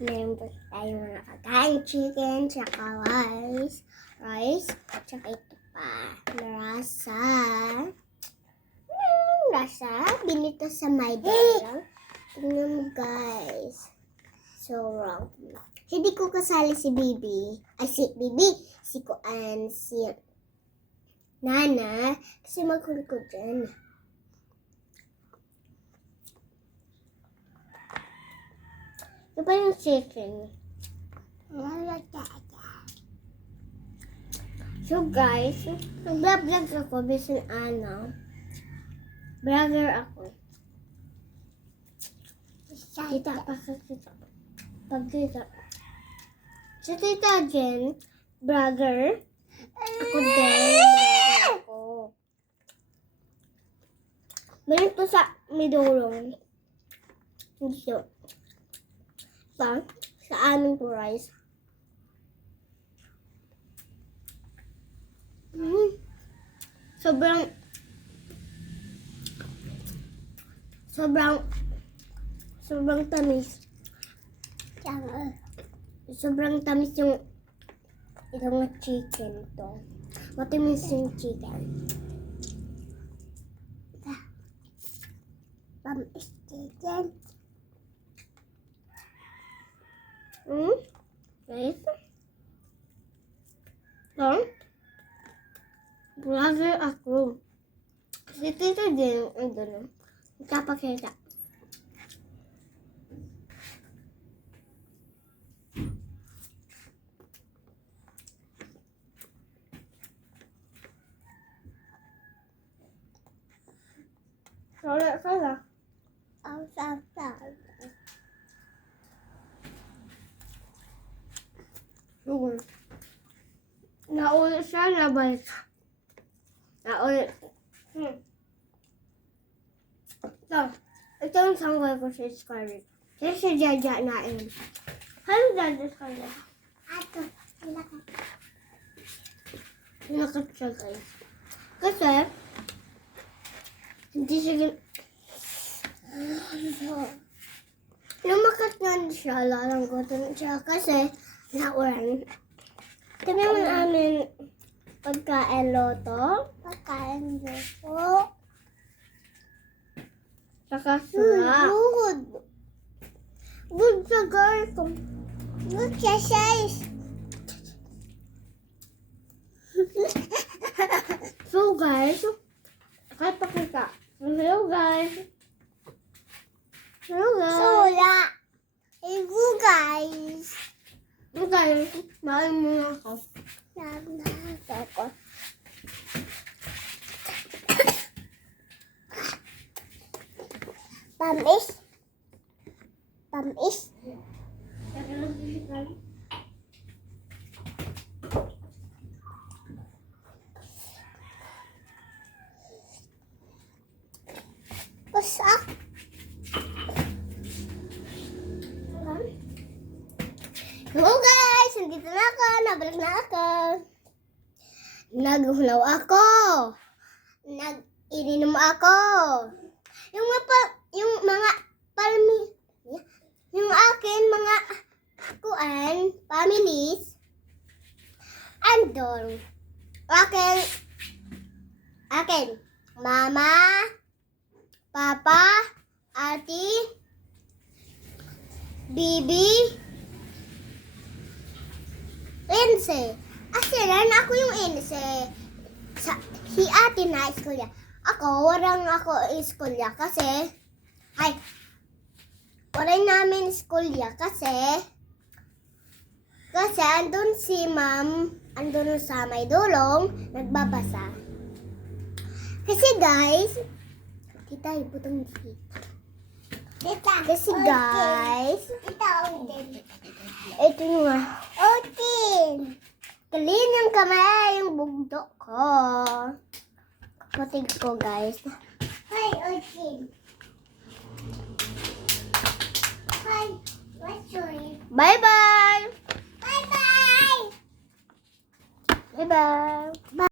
Meron po tayo mga kakain. Chicken, tsaka rice, tsaka ito pa. Rasa. Rasa. Binito sa my lang. Tingnan mo guys. So wrong. Hindi ko kasali si Bibi. Ay, si Bibi. Si Kuan. Si Nana. Kasi magkulit ko dyan. Ito pa yung chicken. So guys, nag-vlog ako. Bisan vlogger ako. Kita pa kita. Pagkita. Si Tita Jen, vlogger. Ako din, vlogger ako. Meron to sa midulong. Dito. Sa aming po rice. Sobrang tamis. Sobrang tamis yung itong chicken to. Matamis yung chicken. Tamis chicken. Guys. Vlogger ako. Kasi Tita din, nagpapakita. Sala. Naulit siya, nabalik. Naulit. Ito yung sanggol ko sa Scarlett. Kasi si Jaja na yun. Ano Jaja Scarlett? Ato. Pinakat siya guys. Kasi, hindi siya lumakat nga siya. Lalanggotan siya kasi naulan. Ito yung amin pagkain loto. Saka sura. Good siya guys. Good siya size. So guys, kahit pakita. Hello guys. Sura. Hello guys. Hello guys. Main muna ako. Tamis. Pasak. Hello guys! Nandito na ako. Nabalik na ako. Naghulaw ako. Nag-ininom ako. Yung akin mga families, andon. Akin, mama, papa, ate, bibi, Inse. Asiran ako yung Inse. Si ate na iskulya. Ako, warang ako iskulya kasi waray namin iskulya kasi andun si ma'am, andun sa may dulong, nagbabasa. Kasi guys, kita ibutang dito. Kasi guys, ito nga. Clean yung kamay, yung bugdo ko. Putig ko guys. Hi, Otin. Hi, what's your name? Bye-bye. Bye-bye. Bye-bye.